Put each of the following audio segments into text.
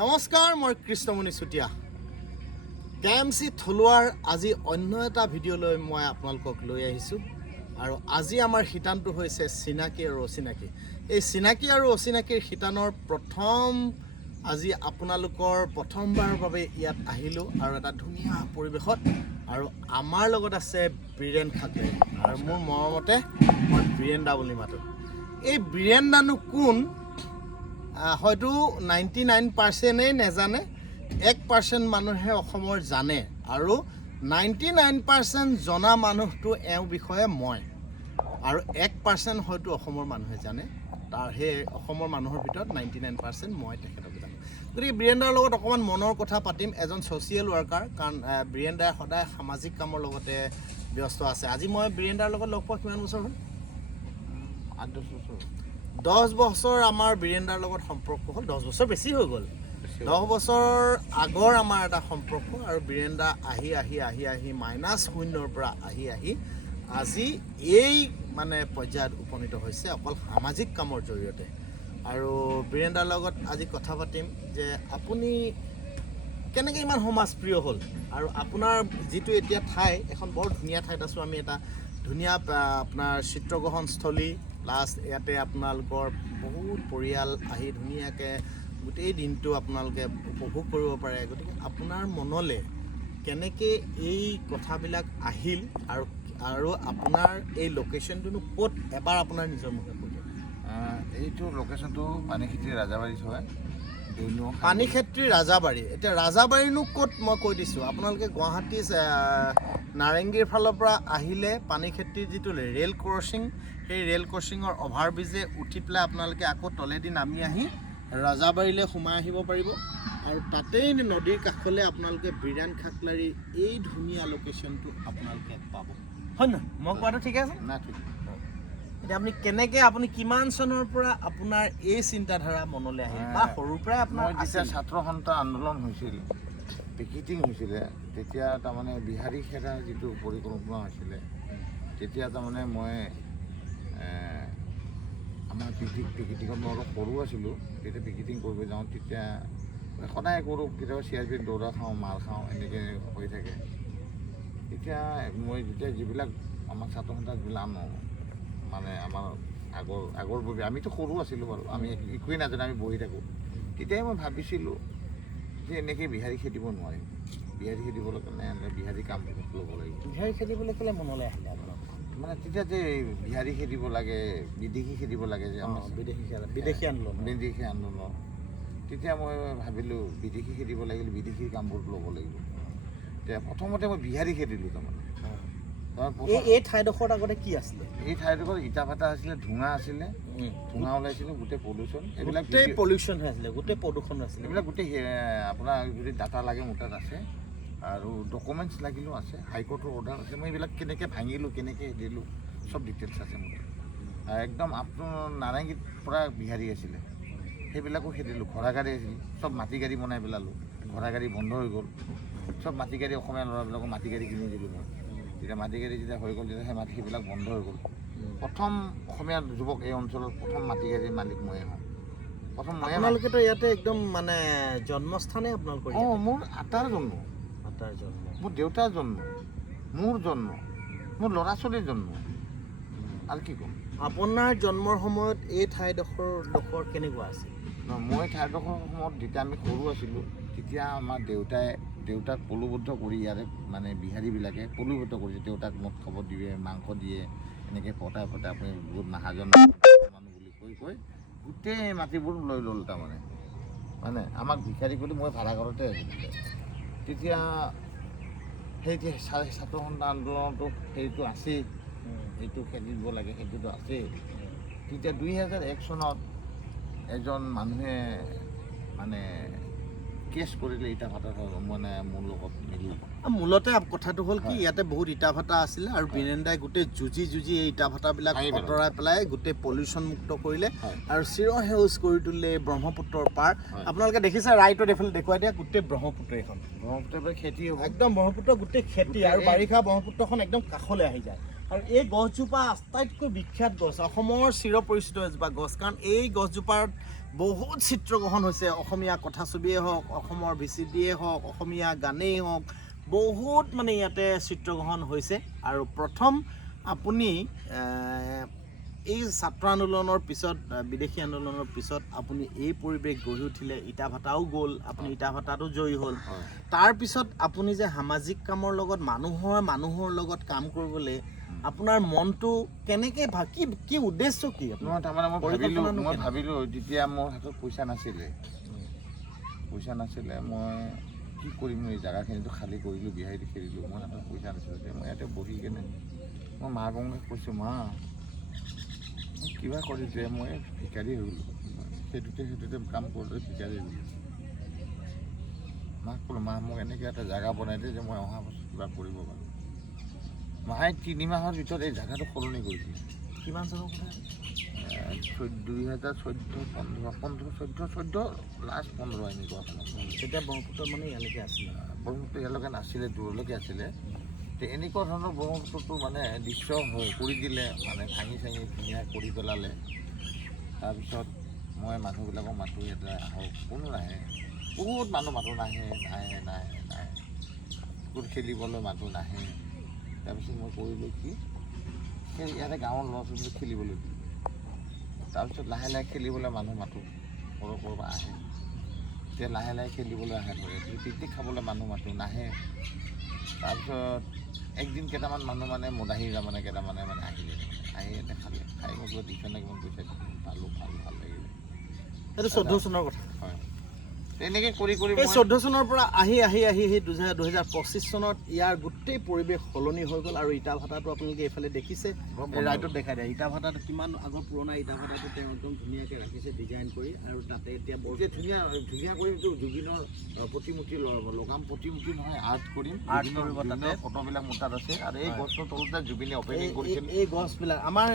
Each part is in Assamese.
নমস্কাৰ, মই কৃষ্ণমণি চুটিয়া। কেএমচি থলুৱাৰ আজি অন্য এটা ভিডিঅ' লৈ মই আপোনালোকক লৈ আহিছোঁ। আৰু আজি আমাৰ শিতানটো হৈছে চিনাকি আৰু অচিনাকি। এই চিনাকি আৰু অচিনাকিৰ শিতানৰ আজি আপোনালোকৰ প্ৰথমবাৰৰ বাবে ইয়াত আহিলোঁ আৰু এটা ধুনীয়া পৰিৱেশত। আৰু আমাৰ লগত আছে বীৰেন খাকলে আৰু মোৰ মৰমতে মই বীৰেন দা বুলি মাতোঁ। এই বীৰেন দানো কোন হয়তো 99%ই নাজানে, 1% মানুহে অসমৰ জানে আৰু 99% জনা মানুহটো এওঁ বিষয়ে মই আৰু 1% হয়তো অসমৰ মানুহে জানে। তাৰ সেই অসমৰ মানুহৰ ভিতৰত 99% মই তেখেতক জানো। গতিকে বীৰেন দাৰ লগত অকণমান মনৰ কথা পাতিম। এজন ছ'চিয়েল ৱৰ্কাৰ, কাৰণ বীৰেন দাই সদায় সামাজিক কামৰ লগতে ব্যস্ত আছে। আজি মই বীৰেন দাৰ লগত লগ পোৱা কিমান বছৰ হ'ল? 8-10 বছৰ। 10 বছৰ আমাৰ বীৰেন দাৰ লগত সম্পৰ্ক হ'ল। 10 বছৰ বেছি হৈ গ'ল। 10 বছৰ আগৰ আমাৰ এটা সম্পৰ্ক আৰু বীৰেন দা আহি -0ৰ পৰা আহি আজি এই পৰ্যায়ত উপনীত হৈছে অকল সামাজিক কামৰ জৰিয়তে। আৰু বীৰেন দাৰ লগত আজি কথা পাতিম যে আপুনি কেনেকৈ ইমান সমাজপ্ৰিয় হ'ল আৰু আপোনাৰ যিটো এতিয়া ঠাই, এখন বৰ ধুনীয়া ঠাইত আছোঁ আমি। এটা ধুনীয়া আপোনাৰ চিত্ৰগ্ৰহণস্থলী, প্লাছ ইয়াতে আপোনালোকৰ বহুত পৰিয়াল আহি ধুনীয়াকৈ গোটেই দিনটো আপোনালোকে উপভোগ কৰিব পাৰে। গতিকে আপোনাৰ মনলৈ কেনেকৈ এই কথাবিলাক আহিল আৰু আপোনাৰ এই লোকেশ্যনটোনো ক'ত, এবাৰ আপোনাৰ নিজৰ মুখে কৈ দিয়ক। এইটো লোকেশ্যনটো পানীখেতিৰ ৰাজাবাৰীত হয়। পানীখেতিৰ ৰাজাবাৰী। এতিয়া ৰাজাবাৰীনো ক'ত মই কৈ দিছোঁ। আপোনালোকে গুৱাহাটী নাৰেংগীৰ ফালৰ পৰা আহিলে পানীখেতিৰ যিটো ৰেল ক্ৰছিং, সেই ৰেল ক্ৰছিঙৰ অভাৰব্ৰিজে উঠি পেলাই আপোনালোকে আকৌ তলেদি নামি আহি ৰাজাবাৰীলৈ সোমাই আহিব পাৰিব। আৰু তাতেই নদীৰ কাষলৈ আপোনালোকে বীৰেন খাকলাৰ এই ধুনীয়া লোকেশ্যনটো আপোনালোকে পাব। হয় নহয়? মই কোৱাটো ঠিক আছে না? ঠিক। এতিয়া আপুনি কিমান চনৰ পৰা আপোনাৰ এই চিন্তাধাৰা মনলৈ আহিল, বা সৰুৰ পৰাই আপোনাৰ? যেতিয়া ছাত্ৰ সন্থা আন্দোলন হৈছিল, পিকেটিং হৈছিলে, তেতিয়া তাৰমানে বিহাৰী খেদাৰ যিটো পৰিকল্পনা হৈছিলে, তেতিয়া তাৰমানে মই আমাৰ পিকেটিঙত মই অলপ সৰু আছিলোঁ। তেতিয়া পিকেটিং কৰিব যাওঁ, তেতিয়া সদায় কৰোঁ। কেতিয়াবা CRP দৌৰা খাওঁ, মাৰ খাওঁ, এনেকৈ হৈ থাকে। তেতিয়া মই যিবিলাক আমাৰ ছাত্ৰ সন্থা যিবিলাক আমাৰ আগৰ বাবে, আমিতো সৰু আছিলোঁ বাৰু, আমি একোৱেই নাজানো, আমি বহি থাকোঁ। তেতিয়াই মই ভাবিছিলোঁ যে এনেকৈ বিহাৰী খেদিব নোৱাৰিম। বিহাৰী খেদিবলৈ কাৰণে বিহাৰী কাম ল'ব লাগিব। বিহাৰী খেদিবলৈ কেলৈ মনলৈ আহিলে আপোনাৰ? তেতিয়া যে বিহাৰী খেদিব লাগে, বিদেশী খেদিব লাগে যে বিদেশী আন্দোলন, তেতিয়া মই ভাবিলোঁ বিদেশী খেদিব লাগিলে বিদেশী কামবোৰ ল'ব লাগিব। এতিয়া প্ৰথমতে মই বিহাৰী খেদিলোঁ। তাৰমানে এই ঠাইডোখৰত আগতে কি আছিলে? এই ঠাইডোখৰত ইটা ভাটা আছিলে, ধোঁৱা আছিলে, ধোঁৱা ওলাইছিলে, গোটেই পলিউশ্যন, এইবিলাক পলিউশ্যন হৈ আছিলে, গোটেই প্ৰদূষণ আছিলে। এইবিলাক গোটেই আপোনাৰ যদি ডাটা লাগে মোৰ তাত আছে, আৰু ডকুমেণ্টছ লাগিলেও আছে, হাইকোৰ্টৰ অৰ্ডাৰ আছে। মই এইবিলাক কেনেকৈ ভাঙিলোঁ, কেনেকৈ দিলোঁ, চব ডিটেইলছ আছে মোৰ। একদম নাৰেংগীৰ পৰা বিহাৰী আছিলে, সেইবিলাকো খেদিলোঁ। ঘোঁৰা গাড়ী আছিল, চব মাটি গাড়ী বনাই পেলালোঁ। ঘোঁৰা গাড়ী বন্ধ হৈ গ'ল, চব মাটি গাড়ী, অসমীয়া ল'ৰাবিলাকক মাটি গাড়ী কিনি দিলোঁ মই। তেতিয়া মাটি গাড়ী যেতিয়া হৈ গ'ল, তেতিয়া সেইবিলাক বন্ধ হৈ গ'ল। প্ৰথম অসমীয়া যুৱক এই অঞ্চলৰ প্ৰথম মাটি গাড়ীৰ মালিক ময়ে হওঁ। আপোনালোকেতো ইয়াতে একদম জন্মস্থানেই আপোনালোকৰ? মোৰ আটাৰ জন্ম, মোৰ দেউতাৰ জন্ম, মোৰ জন্ম, মোৰ ল'ৰা ছোৱালীৰ জন্ম, আৰু কি ক'ম। আপোনাৰ জন্মৰ সময়ত এই ঠাইডোখৰ কেনেকুৱা আছিল? মই ঠাইডোখৰ সময়ত যেতিয়া আমি সৰু আছিলোঁ, তেতিয়া আমাৰ দেউতাক পলুবদ্ধ কৰি, ইয়াৰে বিহাৰীবিলাকে পলুবদ্ধ কৰিছে। দেউতাক মদ খাব দিয়ে, মাংস দিয়ে, এনেকৈ পতাই আপুনি বহুত নাহাজন মানুহ বুলি কৈ গোটেই মাটিবোৰ লৈ ল'ল। তাৰমানে আমাক ভিক্ষাৰী কৰি মই ভাড়া ঘৰতে আছিলোঁ। তেতিয়া সেই ছাত্ৰ সন্থা আন্দোলনটো সেইটো আছেই, সেইটো খেলিব লাগে, সেইটোতো আছেই। তেতিয়া 2001 চনত এজন মানুহে কেছ কৰিলে ইটা ভাটাৰ, মোৰ লগত মিলি। মূলতে কথাটো হ'ল কি, ইয়াতে বহুত ইটা ভাটা আছিলে আৰু বীৰেন দাই গোটেই যুঁজি এই ইটা ভাটাবিলাক আঁতৰাই পেলাই গোটেই পলিউশ্যন মুক্ত কৰিলে আৰু চিৰসেউজ কৰি তুলিলে ব্ৰহ্মপুত্ৰৰ পাৰ। আপোনালোকে দেখিছে, ৰাইটত এইফালে দেখুৱাই দিয়া, গোটেই ব্ৰহ্মপুত্ৰ। ব্ৰহ্মপুত্ৰৰ খেতি হ'ব, একদম ব্ৰহ্মপুত্ৰ গোটেই খেতি, আৰু বাৰিষা ব্ৰহ্মপুত্ৰখন একদম কাষলৈ আহি যায়। আৰু এই গছজোপা আটাইতকৈ বিখ্যাত গছ, অসমৰ চিৰপৰিচিত এজোপা গছ, কাৰণ এই গছজোপাত বহুত চিত্ৰগ্ৰহণ হৈছে। অসমীয়া কথাছবিয়ে হওক, অসমৰ ভিচিডিয়ে হওক, অসমীয়া গানেই হওক, বহুত মানে ইয়াতে চিত্ৰগ্ৰহণ হৈছে। আৰু প্ৰথম আপুনি এই ছাত্ৰ আন্দোলনৰ পিছত, বিদেশী আন্দোলনৰ পিছত আপুনি এই পৰিৱেশ গঢ়ি উঠিলে, ইটা ভাটাও গ'ল, আপুনি ইটা ভাটাতো জয়ী হ'ল। তাৰপিছত আপুনি যে সামাজিক কামৰ লগত মানুহৰ লগত কাম কৰিবলৈ আপোনাৰ মনটো কেনেকৈ কি উদ্দেশ্য কি? তাৰমানে মই ভাবিলোঁ যেতিয়া মোৰ হাতত পইচা নাছিলে, মই কি কৰিম, এই জেগাখিনিতো খালী কৰিলোঁ, বিহাৰীত খেলিলোঁ, মোৰ হাতত পইচা নাছিলে। মই ইয়াতে বহি কেনে মই মাকক কৈছোঁ, মা কিবা কৰি যে মই ভিকাৰী হৈ গ'লোঁ, সেইটোতে কাম কৰোঁতে ভিকাৰী হৈ গ'লোঁ। মাক ক'লোঁ, মা মোক এনেকৈ এটা জেগা বনাই দিয়ে যে মই অহা বছৰ কিবা কৰিব পাৰোঁ। মায়ে 3 মাহৰ ভিতৰত এই জেগাটো সলনি কৰিছিল। কিমান চনৰ কথা? 2014 লাষ্ট 15 এনেকুৱা সময়। তেতিয়া ব্ৰহ্মপুত্ৰ মানে ইয়ালৈকে আছিলে? ব্ৰহ্মপুত্ৰ ইয়ালৈকে নাছিলে, দূৰলৈকে আছিলে। এনেকুৱা ধৰণৰ ব্ৰহ্মপুত্ৰটো মানে দৃশ্য কৰি দিলে, মানে ভাঙি ধুনীয়া কৰি পেলালে। তাৰপিছত মই মানুহবিলাকক মাতো, ইয়াতে আহক, কোনো নাহে, বহুত মানুহ মাতো, নাহে। খেলিবলৈ মাতো, নাহে। তাৰপিছত মই কৰিলোঁ কি, ইয়াতে গাঁৱৰ ল'ৰা ছোৱালীবিলাক খেলিবলৈ দিলোঁ। তাৰপিছত লাহে খেলিবলৈ মানুহ মাতোঁ, ক'ৰবাৰ আহে। এতিয়া লাহে খেলিবলৈ আহে, ধৰে পিকনিক খাবলৈ মানুহ মাতোঁ, নাহে। তাৰপিছত একদিন কেইটামান মানুহ মানে মদাহী কেইটামানে আহিলে, আহি ইয়াতে খালে, খাই মোক দিছে নে কিমান পইচা দিছে, পালোঁ, ভাল লাগিলে। সেইটো 14 চনৰ কথা? হয়। তেনেকৈ কৰি এই 14 চনৰ পৰা আহি সেই 2025 চনত ইয়াৰ গোটেই পৰিৱেশ সলনি হৈ গ'ল। আৰু ইটা ভাটাটো আপোনালোকে এইফালে দেখিছে, ৰাইটত দেখাই দিয়ে। ইটা ভাটাটো কিমান আগৰ পুৰণা ইটা ভাটাটো তেওঁ একদম ধুনীয়াকৈ ৰাখিছে ডিজাইন কৰি, আৰু তাতে এতিয়া ধুনীয়া কৰি জুবিনৰ প্ৰতিমূৰ্তি লগাম, প্ৰতিমূৰ্তি নহয়, আৰ্ট কৰিব তাতে, ফটোবিলাক মোৰ তাত আছে। আৰু এই গছটোৰ তলতে জুবিনে অপেনিং কৰিছিল। এই গছবিলাক আমাৰ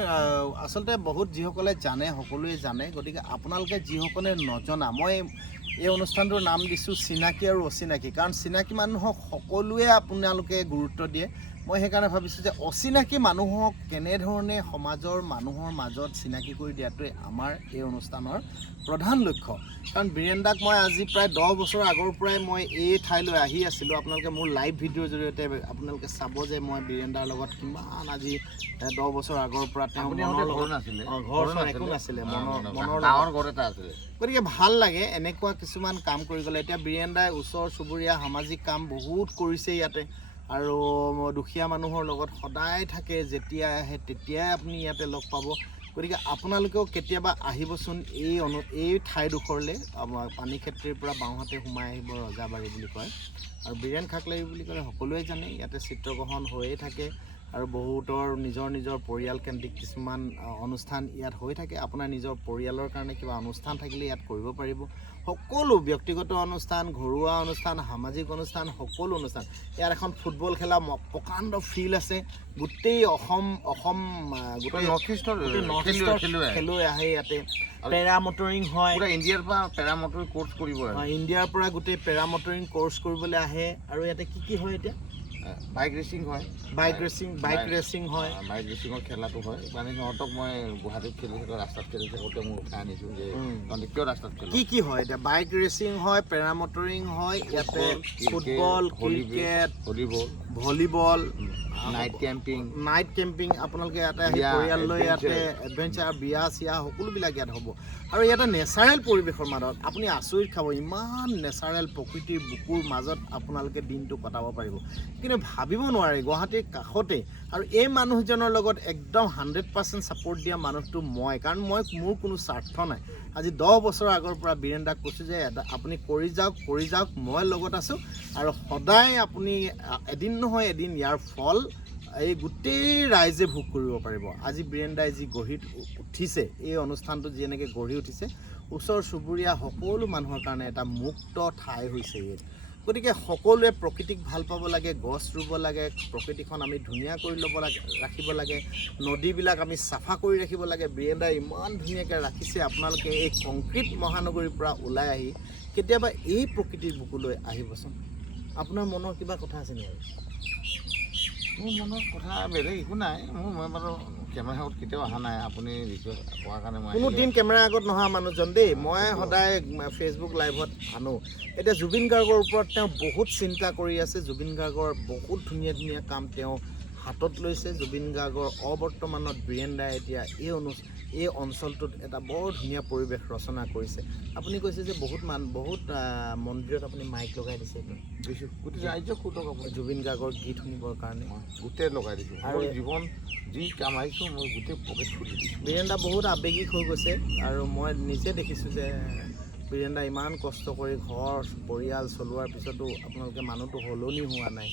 আচলতে বহুত যিসকলে জানে, সকলোৱে জানে। গতিকে আপোনালোকে যিসকলে নজনা, মই এই অনুষ্ঠানটোৰ নাম দিছোঁ চিনাকি আৰু অচিনাকি, কাৰণ চিনাকি মানুহক সকলোৱে আপোনালোকে গুৰুত্ব দিয়ে। মই সেইকাৰণে ভাবিছোঁ যে অচিনাকি মানুহক কেনেধৰণে সমাজৰ মানুহৰ মাজত চিনাকি কৰি দিয়াটোৱে আমাৰ এই অনুষ্ঠানৰ প্ৰধান লক্ষ্য। কাৰণ বীৰেন্দাক মই আজি প্ৰায় 10 বছৰ আগৰ পৰাই মই এই ঠাইলৈ আহি আছিলোঁ। আপোনালোকে মোৰ লাইভ ভিডিঅ'ৰ জৰিয়তে আপোনালোকে চাব যে মই বীৰেন্দাৰ লগত কিমান আজি 10 বছৰ আগৰ পৰা তেওঁ ঘৰ নাছিলে, একো নাছিলে, মনৰ ঘৰ এটা আছিলে। গতিকে ভাল লাগে এনেকুৱা কিছুমান কাম কৰি গ'লে। এতিয়া বীৰেন্দাই ওচৰ চুবুৰীয়া সামাজিক কাম বহুত কৰিছে ইয়াতে, আৰু দুখীয়া মানুহৰ লগত সদায় থাকে, যেতিয়াই আহে তেতিয়াই আপুনি ইয়াতে লগ পাব। গতিকে আপোনালোকেও কেতিয়াবা আহিবচোন এই ঠাইডোখৰলৈ। পানীক্ষেত্ৰীৰ পৰা বাওঁহাতে সোমাই আহিব, ৰজাবাৰী বুলি কয়। আৰু বীৰেন খাকলাৰী বুলি ক'লে সকলোৱে জানে, ইয়াতে চিত্ৰগ্ৰহণ হৈয়ে থাকে, আৰু বহুতৰ নিজৰ পৰিয়ালকেন্দ্ৰিক কিছুমান অনুষ্ঠান ইয়াত হৈ থাকে। আপোনাৰ নিজৰ পৰিয়ালৰ কাৰণে কিবা অনুষ্ঠান থাকিলে ইয়াত কৰিব পাৰিব। সকলো ব্যক্তিগত অনুষ্ঠান, ঘৰুৱা অনুষ্ঠান, সামাজিক অনুষ্ঠান, সকলো অনুষ্ঠান। ইয়াত এখন ফুটবল খেলা প্ৰকাণ্ড ফিল্ড আছে। গোটেই অসম নৰ্থ ইষ্টৰ খেলুৱৈ আহে ইয়াতে। পেৰামটৰিং হয়, ইণ্ডিয়াৰ পৰা পেৰামটৰিং কৰ্চ কৰিব, ইণ্ডিয়াৰ পৰা গোটেই পেৰামটৰিং কৰ্চ কৰিবলৈ আহে। আৰু ইয়াতে কি হয় এতিয়া? বাইক ৰেচিং হয়, বাইক ৰেচিঙৰ খেলাটো হয়। মানে সিহঁতক মই গুৱাহাটীত খেলি থাকোঁ, ৰাস্তাত খেলি থাকোঁতে মই উঠাই আনিছোঁ যে কিয় ৰাস্তাত খেলোঁ। কি হয় এতিয়া? বাইক ৰেচিং হয়, পেৰামটৰিং হয়, ইয়াতে football, cricket, volleyball, night camping আপোনালোকে ইয়াতে আহি পৰিয়াল লৈ ইয়াতে এডভেঞ্চাৰ, বিয়া চিয়া সকলোবিলাক ইয়াত হ'ব। আৰু ইয়াতে নেচাৰেল পৰিৱেশৰ মাজত আপুনি আচৰিত খাব, ইমান নেচাৰেল প্ৰকৃতিৰ বুকুৰ মাজত আপোনালোকে দিনটো কটাব পাৰিব। কিন্তু ভাবিব নোৱাৰে গুৱাহাটীৰ কাষতে, আৰু এই মানুহজনৰ লগত একদম 100% ছাপোৰ্ট দিয়া মানুহটো মই, কাৰণ মোৰ কোনো স্বাৰ্থ নাই। আজি 10 বছৰ আগৰ পৰা বীৰেন্দাক কৈছোঁ যে আপুনি কৰি যাওক, মই লগত আছোঁ। আৰু সদায় আপুনি এদিন নহয় এদিন ইয়াৰ ফল এই গোটেই ৰাইজে ভোগ কৰিব পাৰিব। আজি বীৰেন্দাই যি গঢ়ি উঠিছে, এই অনুষ্ঠানটো যি এনেকৈ গঢ়ি উঠিছে, ওচৰ চুবুৰীয়া সকলো মানুহৰ কাৰণে এটা মুক্ত ঠাই হৈছে ইয়াত। গতিকে সকলোৱে প্ৰকৃতিক ভাল পাব লাগে, গছ ৰুব লাগে, প্ৰকৃতিখন আমি ধুনীয়া কৰি ৰাখিব লাগে, নদীবিলাক আমি চাফা কৰি ৰাখিব লাগে। বীৰেন্দাই ইমান ধুনীয়াকৈ ৰাখিছে। আপোনালোকে এই কংক্ৰিট মহানগৰীৰ পৰা ওলাই আহি কেতিয়াবা এই প্ৰকৃতিৰ বুকুলৈ আহিবচোন। আপোনাৰ মনৰ কিবা কথা আছে নেকি? মোৰ মনত কথা বেলেগ একো নাই মই বাৰু কেমেৰা আগত কেতিয়াও অহা নাই আপুনি ৰিকুৱেষ্ট কৰাৰ কাৰণে মই কোনো দিন কেমেৰা আগত নহা মানুহজন দেই মই সদায় ফেচবুক লাইভত আনো এতিয়া জুবিন গাৰ্গৰ ওপৰত তেওঁ বহুত চিন্তা কৰি আছে জুবিন গাৰ্গৰ বহুত ধুনীয়া ধুনীয়া কাম তেওঁ হাতত লৈছে জুবিন গাৰ্গৰ অবৰ্তমানত বীৰেন দাই এতিয়া এই অঞ্চলটোত এটা বৰ ধুনীয়া পৰিৱেশ ৰচনা কৰিছে আপুনি কৈছে যে বহুত মন্দিৰত আপুনি মাইক লগাই দিছে গোটেই ৰাইজক সোধক আপুনি জুবিন গাৰ্গৰ গীত শুনিবৰ কাৰণে গোটেই লগাই দিছোঁ আৰু জীৱন যি কামাইছোঁ মই গোটেই পকেট খুলি দিছোঁ বীৰেন দা বহুত আৱেগিক হৈ গৈছে আৰু মই নিজে দেখিছোঁ যে বীৰেন দা ইমান কষ্ট কৰি ঘৰ পৰিয়াল চলোৱাৰ পিছতো আপোনালোকে মানুহটো সলনি হোৱা নাই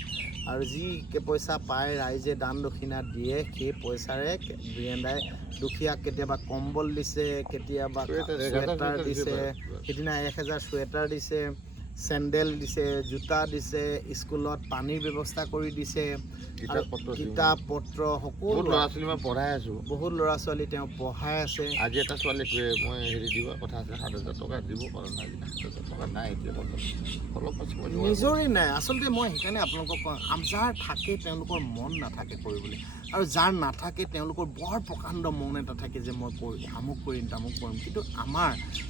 আৰু যি পইচা পায় ৰাইজে দান দক্ষিণা দিয়ে সেই পইচাৰে বীৰেন দাই দুখীয়াক কেতিয়াবা কম্বল দিছে কেতিয়াবা চুৱেটাৰ দিছে সিদিনা 1000 চুৱেটাৰ দিছে চেণ্ডেল দিছে জোতা দিছে স্কুলত পানীৰ ব্যৱস্থা কৰি দিছে কিতাপ পত্ৰ সকলো ল'ৰা ছোৱালী মই পঢ়াই আছোঁ বহুত ল'ৰা ছোৱালী তেওঁ পঢ়াই আছে আজি এটা ছোৱালীক মই হেৰি দিব কথা আছে 7000 টকা দিব পৰা নাই 7000 টকা নাই এতিয়া অলপ নিজৰে নাই আচলতে মই সেইকাৰণে আপোনালোকক কওঁ যাৰ থাকে তেওঁলোকৰ মন নাথাকে কৰিবলৈ আৰু যাৰ নাথাকে তেওঁলোকৰ বৰ প্ৰকাণ্ড মন এটা থাকে যে মই আমুক কৰিম তামুক কৰিম কিন্তু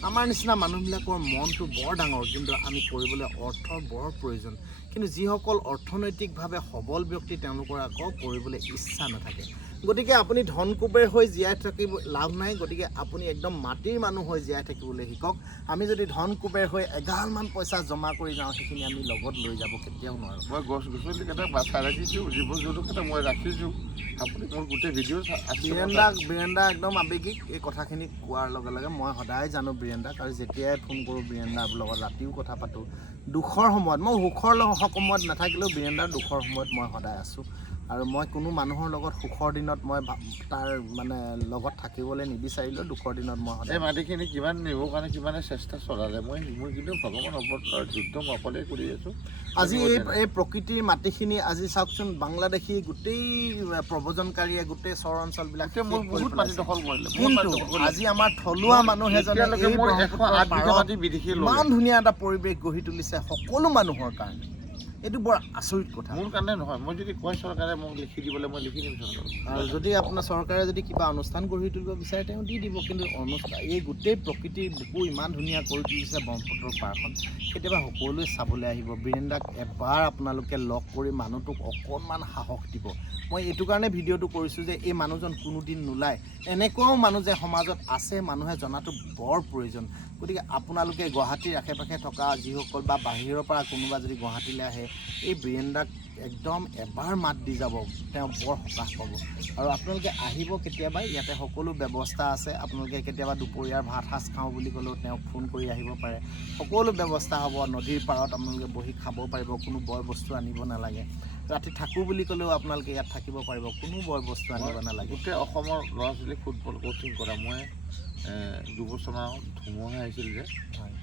আমাৰ নিচিনা মানুহবিলাকৰ মনটো বৰ ডাঙৰ কিন্তু আমি কৰিবলৈ অৰ্থৰ বৰ প্ৰয়োজন কিন্তু যিসকল অৰ্থনৈতিকভাৱে সবল ব্যক্তি তেওঁলোকৰ আকৌ কৰিবলৈ ইচ্ছা নাথাকে গতিকে আপুনি ধন কুবেৰ হৈ জীয়াই থাকিব লাভ নাই গতিকে আপুনি একদম মাটিৰ মানুহ হৈ জীয়াই থাকিবলৈ শিকক আমি যদি ধন কুবেৰ হৈ এগালমান পইচা জমা কৰি যাওঁ সেইখিনি আমি লগত লৈ যাব কেতিয়াও নোৱাৰোঁ মই গছ গছনিকেইটা বাচাই ৰাখিছোঁ জীৱ জন্তুকেইটা মই ৰাখিছোঁ আপুনি মোৰ গোটেই ভিডিঅ' বীৰেন দা একদম আৱেগিক এই কথাখিনি কোৱাৰ লগে লগে মই সদায় জানো বীৰেন দাক আৰু যেতিয়াই ফোন কৰোঁ বীৰেন দাৰ লগত ৰাতিও কথা পাতোঁ দুখৰ সময়ত মই সুখৰ সময়ত নাথাকিলেও বীৰেন দাৰ দুখৰ সময়ত মই সদায় আছোঁ আৰু মই কোনো মানুহৰ লগত সুখৰ দিনত মই তাৰ মানে লগত থাকিবলৈ নিবিচাৰিলেও দুখৰ দিনত মই এই মাটিখিনি কিমান নিবৰ কাৰণে কিমানে চেষ্টা চলালে মই কিন্তু ভগৱান অৱতাৰ যুদ্ধ মই অকলেই কৰি আছোঁ আজি এই প্ৰকৃতিৰ মাটিখিনি আজি চাওকচোন বাংলাদেশী গোটেই প্ৰব্ৰজনকাৰীয়ে গোটেই চৰ অঞ্চলবিলাক বহুত মাটি দখল কৰিলে কিন্তু আজি আমাৰ থলুৱা মানুহে ইমান ধুনীয়া এটা পৰিৱেশ গঢ়ি তুলিছে সকলো মানুহৰ কাৰণে এইটো বৰ আচৰিত কথা মোৰ কাৰণে নহয় মই যদি কয় চৰকাৰে মোক লিখি দিবলৈ মই লিখি দিম চৰকাৰক আৰু যদি আপোনাৰ চৰকাৰে যদি কিবা অনুষ্ঠান গঢ়ি তুলিব বিচাৰে তেওঁ দি দিব কিন্তু এই গোটেই প্ৰকৃতিৰ বুকু ইমান ধুনীয়া কৰি তুলিছে ব্ৰহ্মপুত্ৰৰ পাৰখন কেতিয়াবা সকলোৱে চাবলৈ আহিব বীৰেন দাক এবাৰ আপোনালোকে লগ কৰি মানুহটোক অকণমান সাহস দিব মই এইটো কাৰণে ভিডিঅ'টো কৰিছোঁ যে এই মানুহজন কোনোদিন নোলায় এনেকুৱাও মানুহ যে সমাজত আছে মানুহে জনাটো বৰ প্ৰয়োজন গতিকে আপোনালোকে গুৱাহাটীৰ আশে পাশে থকা যিসকল বা বাহিৰৰ পৰা কোনোবা যদি গুৱাহাটীলৈ আহে এই বীৰেন দাক একদম এবাৰ মাত দি যাব তেওঁ বৰ সকাহ পাব আৰু আপোনালোকে আহিব কেতিয়াবা ইয়াতে সকলো ব্যৱস্থা আছে আপোনালোকে কেতিয়াবা দুপৰীয়াৰ ভাত সাজ খাওঁ বুলি ক'লেও তেওঁক ফোন কৰি আহিব পাৰে সকলো ব্যৱস্থা হ'ব নদীৰ পাৰত আপোনালোকে বহি খাব পাৰিব কোনো বয় বস্তু আনিব নালাগে ৰাতি থাকোঁ বুলি ক'লেও আপোনালোকে ইয়াত থাকিব পাৰিব কোনো বয় বস্তু আনিব নালাগে গোটেই অসমৰ ল'ৰা ছোৱালীক ফুটবল কোচিং কৰা মই দুবছৰমান ধুমুহা আহিছিল যে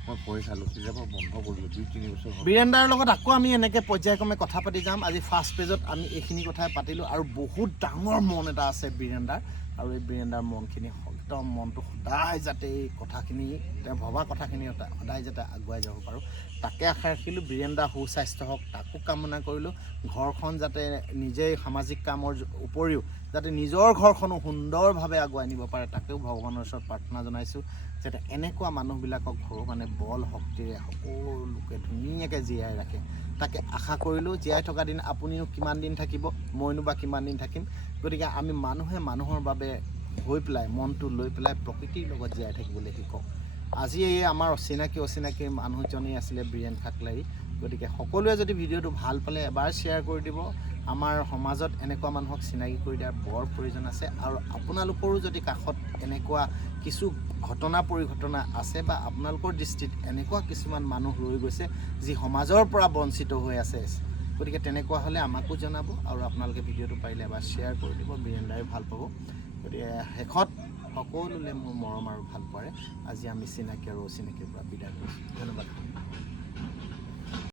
মই পঢ়ি চালোঁ তেতিয়া মই বন্ধ কৰিলোঁ 2-3 বছৰ বীৰেন দাৰ লগত আকৌ আমি এনেকৈ পৰ্যায়ক্ৰমে কথা পাতি যাম আজি ফাৰ্ষ্ট পেজত আমি এইখিনি কথাই পাতিলোঁ আৰু বহুত ডাঙৰ মন এটা আছে বীৰেন দাৰ আৰু এই বীৰেন দাৰ মনখিনি একদম মনটো সদায় যাতে এই কথাখিনি তেওঁ ভবা কথাখিনি সদায় যাতে আগুৱাই যাব পাৰোঁ তাকে আশা ৰাখিলোঁ বীৰেন দা সুস্বাস্থ্য হওক তাকো কামনা কৰিলোঁ ঘৰখন যাতে নিজেই সামাজিক কামৰ উপৰিও যাতে নিজৰ ঘৰখনো সুন্দৰভাৱে আগুৱাই নিব পাৰে তাকেও ভগৱানৰ ওচৰত প্ৰাৰ্থনা জনাইছোঁ যাতে এনেকুৱা মানুহবিলাকক ভগৱানে বল শক্তিৰে সকলোকে ধুনীয়াকৈ জীয়াই ৰাখে তাকে আশা কৰিলোঁ জীয়াই থকা দিন আপুনিনো কিমান দিন থাকিব মইনো বা কিমান দিন থাকিম গতিকে আমি মানুহে মানুহৰ বাবে হৈ পেলাই মনটো লৈ পেলাই প্ৰকৃতিৰ লগত জীয়াই থাকিবলৈ শিকক আজি এই আমাৰ অচিনাকি মানুহজনেই আছিলে বীৰেন খাকলাৰী গতিকে সকলোৱে যদি ভিডিঅ'টো ভাল পালে এবাৰ শ্বেয়াৰ কৰি দিব আমাৰ সমাজত এনেকুৱা মানুহক চিনাকি কৰি দিয়াৰ বৰ প্ৰয়োজন আছে আৰু আপোনালোকৰো যদি কাষত এনেকুৱা কিছু ঘটনা পৰিঘটনা আছে বা আপোনালোকৰ দৃষ্টিত এনেকুৱা কিছুমান মানুহ ৰৈ গৈছে যি সমাজৰ পৰা বঞ্চিত হৈ আছে গতিকে তেনেকুৱা হ'লে আমাকো জনাব আৰু আপোনালোকে ভিডিঅ'টো পাৰিলে এবাৰ শ্বেয়াৰ কৰি দিব বীৰেন দাই ভাল পাব গতিকে শেষত সকলোলৈ মোৰ মৰম আৰু ভাল পোৱাৰে আজি আমি চিনাকি আৰু অচিনাকিৰ পৰা বিদায় কৰিছোঁ ধন্যবাদ